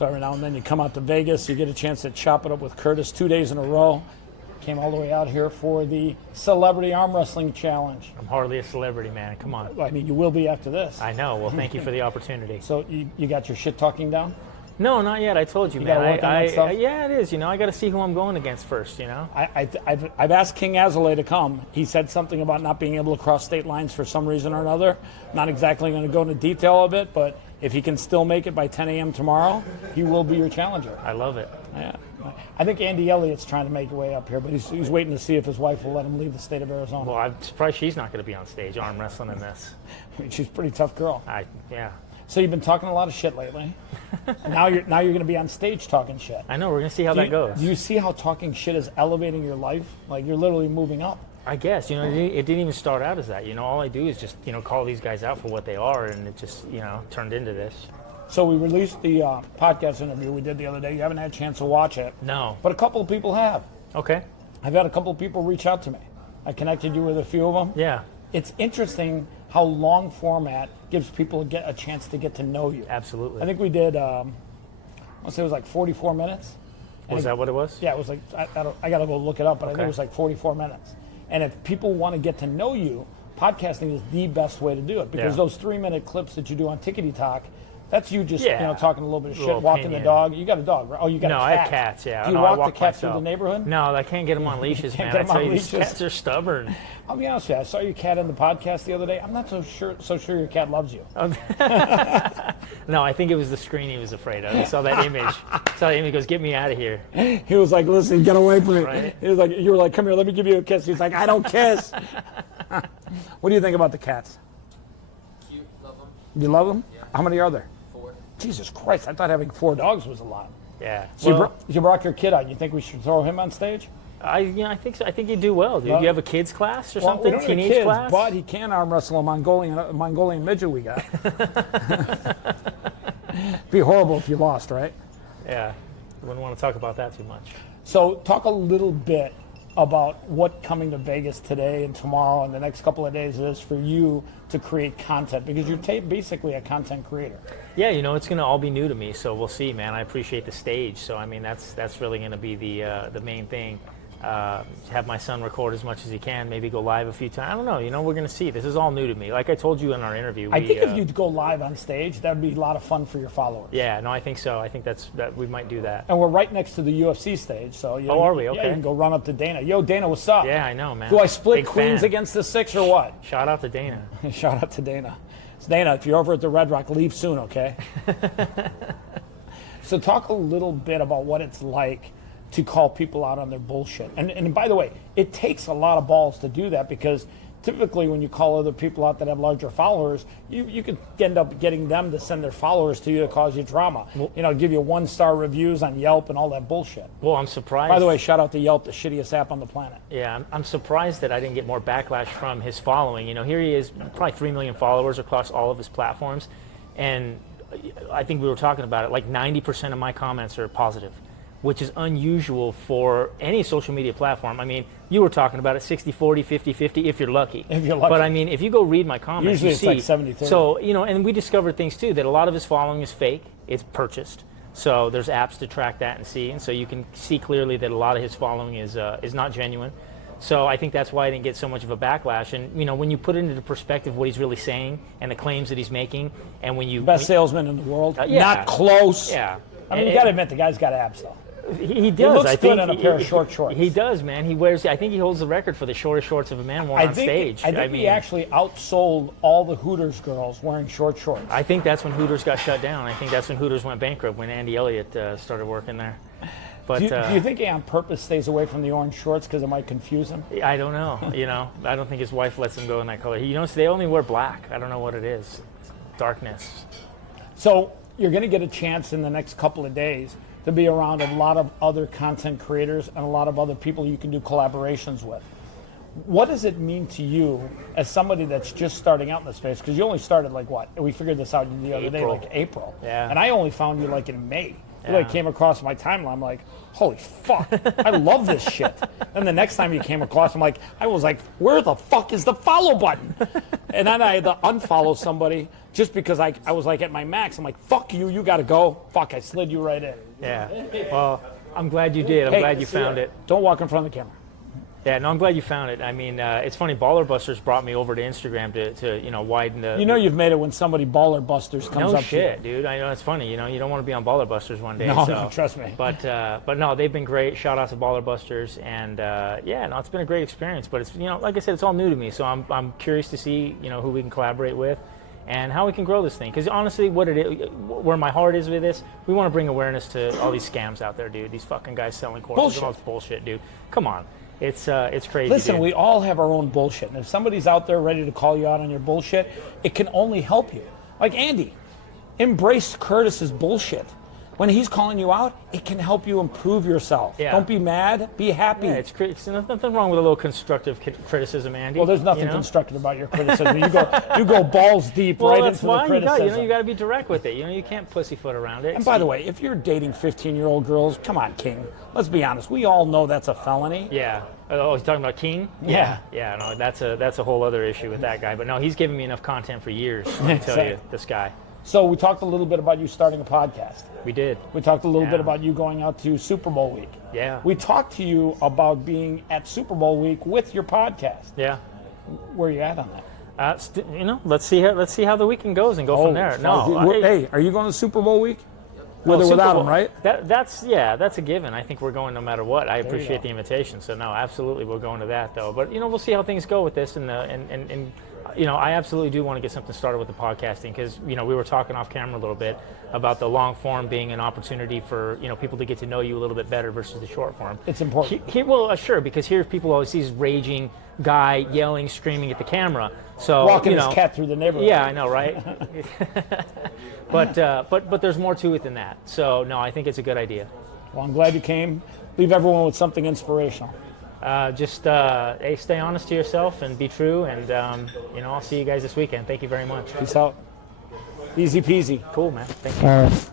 So every now and then you come out to Vegas, you get a chance to chop it up with Curtis 2 days in a row. Came all the way out here for the Celebrity Arm Wrestling Challenge. I'm hardly a celebrity, man. Come on. I mean, you will be after this. I know. Well, thank you for the opportunity. So you got your shit talking down? No, not yet. I told you, You man. gotta work on that stuff? Yeah, it is. I got to see who I'm going against first. I've asked King Azalea to come. He said something about not being able to cross state lines for some reason or another. Not exactly going to go into detail of it, but if he can still make it by 10 a.m. tomorrow, he will be your challenger. I love it. Yeah. I think Andy Elliott's trying to make his way up here, but he's waiting to see if his wife will let him leave the state of Arizona. Well, I'm surprised she's not going to be on stage arm wrestling in this. I mean, she's a pretty tough girl. Yeah. So you've been talking a lot of shit lately. Now you're going to be on stage talking shit. I know. We're going to see how that goes. Do you see how talking shit is elevating your life? Like you're literally moving up. I guess. It didn't even start out as that. All I do is just call these guys out for what they are, and it just turned into this. So we released the podcast interview we did the other day. You haven't had a chance to watch it. No. But a couple of people have. Okay. I've had a couple of people reach out to me. I connected you with a few of them. Yeah. It's interesting how long format gives people a chance to get to know you. Absolutely. I think we did, I want to say it was like 44 minutes. Was that what it was? Yeah, it was like, I got to go look it up, but I think Okay. it was like 44 minutes. And if people want to get to know you, podcasting is the best way to do it because those 3-minute clips that you do on Tickety Talk, that's you just talking a little bit of shit, walking the dog. You got a dog, right? Oh, you got a cat. No, I have cats, yeah. Do you walk the cats through the neighborhood? No, I can't get them on leashes, man. Get them on leashes. These cats are stubborn. I'll be honest with you. I saw your cat in the podcast the other day. I'm not so sure your cat loves you. No, I think it was the screen he was afraid of. He saw that image. He goes, "Get me out of here." He was like, "Listen, get away from me." Right? He was like, "You were like, come here, let me give you a kiss." He's like, "I don't kiss." What do you think about the cats? Cute, love them. You love them? Yeah. How many are there? 4. Jesus Christ! I thought having 4 dogs was a lot. Yeah. So you brought your kid out. You think we should throw him on stage? I think so. I think he'd do well, dude. Well, you have a kids class or Well, something? we don't Teenage have kids, class? but he can arm wrestle a Mongolian midget we got. Be horrible if you lost, right? Yeah. Wouldn't want to talk about that too much. So talk a little bit about what coming to Vegas today and tomorrow and the next couple of days is for you to create content, because you're basically a content creator. Yeah, it's going to all be new to me, so we'll see, man. I appreciate the stage, so I mean that's really going to be the main thing. Have my son record as much as he can, maybe go live a few times. I don't know, we're going to see. This is all new to me. Like I told you in our interview. I think if you'd go live on stage, that would be a lot of fun for your followers. Yeah, no, I think so. I think that we might do that. And we're right next to the UFC stage, so are we? Yeah, Okay. you can go run up to Dana. Yo, Dana, what's up? Yeah, I know, man. Do I split Big queens fan. against the 6 or what? Shout out to Dana. Shout out to Dana. So Dana, if you're over at the Red Rock, leave soon, okay? So talk a little bit about what it's like to call people out on their bullshit. And by the way, it takes a lot of balls to do that, because typically when you call other people out that have larger followers, you can end up getting them to send their followers to you to cause you drama. Give you 1-star reviews on Yelp and all that bullshit. Well, I'm surprised. By the way, shout out to Yelp, the shittiest app on the planet. Yeah, I'm surprised that I didn't get more backlash from his following. Here he is, probably 3 million followers across all of his platforms. And I think we were talking about it, like 90% of my comments are positive, which is unusual for any social media platform. I mean, you were talking about it 60-40, 50-50 if you're lucky. If you're lucky. But I mean, if you go read my comments, usually you it's see, like 70-30. So, and we discovered things too, that a lot of his following is fake. It's purchased. So there's apps to track that and see. And so you can see clearly that a lot of his following is not genuine. So I think that's why I didn't get so much of a backlash. And, when you put it into perspective what he's really saying and the claims that he's making, and when you... Best salesman in the world. Yeah. Not close. Yeah. I mean, you got to admit, the guy's got abs, though. He does. He looks I good think in a pair of short shorts. He does, man. He wears. I think he holds the record for the shortest shorts of a man worn on stage. I think he actually outsold all the Hooters girls wearing short shorts. I think that's when Hooters got shut down. I think that's when Hooters went bankrupt, when Andy Elliott started working there. But do you think he on purpose stays away from the orange shorts because it might confuse him? I don't know. I don't think his wife lets him go in that color. They only wear black. I don't know what it is. Darkness. So you're going to get a chance in the next couple of days to be around a lot of other content creators and a lot of other people you can do collaborations with. What does it mean to you as somebody that's just starting out in the space? Because you only started like what? We figured this out the other day, like April. Yeah. And I only found you like in May. You like came across my timeline. I'm like, holy fuck, I love this shit. And the next time you came across, I was like, where the fuck is the follow button? And then I had to unfollow somebody just because I was like at my max. I'm like, fuck you, you got to go. Fuck, I slid you right in. Yeah. Well, I'm glad you did. I'm glad you found it. Don't walk in front of the camera. Yeah, no, I'm glad you found it. I mean, it's funny. Baller Busters brought me over to Instagram to widen the. You know, you've made it when somebody Baller Busters comes up. No shit, dude. I know it's funny. You know, you don't want to be on Baller Busters one day. No, trust me. But no, they've been great. Shout out to Baller Busters, and yeah, no, it's been a great experience. But it's like I said, it's all new to me. So I'm curious to see who we can collaborate with, and how we can grow this thing. Because honestly, where my heart is with this, we want to bring awareness to all these scams out there, dude. These fucking guys selling courses and all this bullshit, dude. Come on. It's crazy. Listen, dude. we all have our own bullshit. And if somebody's out there ready to call you out on your bullshit, it can only help you. Like Andy, embrace Curtis's bullshit. When he's calling you out, it can help you improve yourself. Yeah. Don't be mad, be happy. Yeah, it's nothing wrong with a little constructive criticism, Andy. Well, there's nothing constructive about your criticism. You go balls deep right into the criticism. You got to be direct with it. You can't pussyfoot around it. And by the way, if you're dating 15-year-old girls, come on, King. Let's be honest. We all know that's a felony. Yeah. Oh, he's talking about King? Yeah. Yeah. No, that's a whole other issue with that guy. But no, he's given me enough content for years. I tell you, this guy. So we talked a little bit about you starting a podcast. We did. We talked a little bit about you going out to Super Bowl week. Yeah. We talked to you about being at Super Bowl week with your podcast. Yeah. Where are you at on that? Let's see how the weekend goes and go from there. No. Hey, are you going to Super Bowl week? With or without him, right? That's a given. I think we're going no matter what. I appreciate the invitation. So no, absolutely, we're going to that though. But we'll see how things go with this, and I absolutely do want to get something started with the podcasting because we were talking off camera a little bit about the long form being an opportunity for people to get to know you a little bit better versus the short form. It's important. Sure, because here people always see this raging guy yelling, screaming at the camera. So walking his cat through the neighborhood. Yeah, I know, right? But there's more to it than that. So no, I think it's a good idea. Well, I'm glad you came. Leave everyone with something inspirational. Stay honest to yourself and be true. And I'll see you guys this weekend. Thank you very much. Peace out. Easy peasy. Cool, man. Thank you.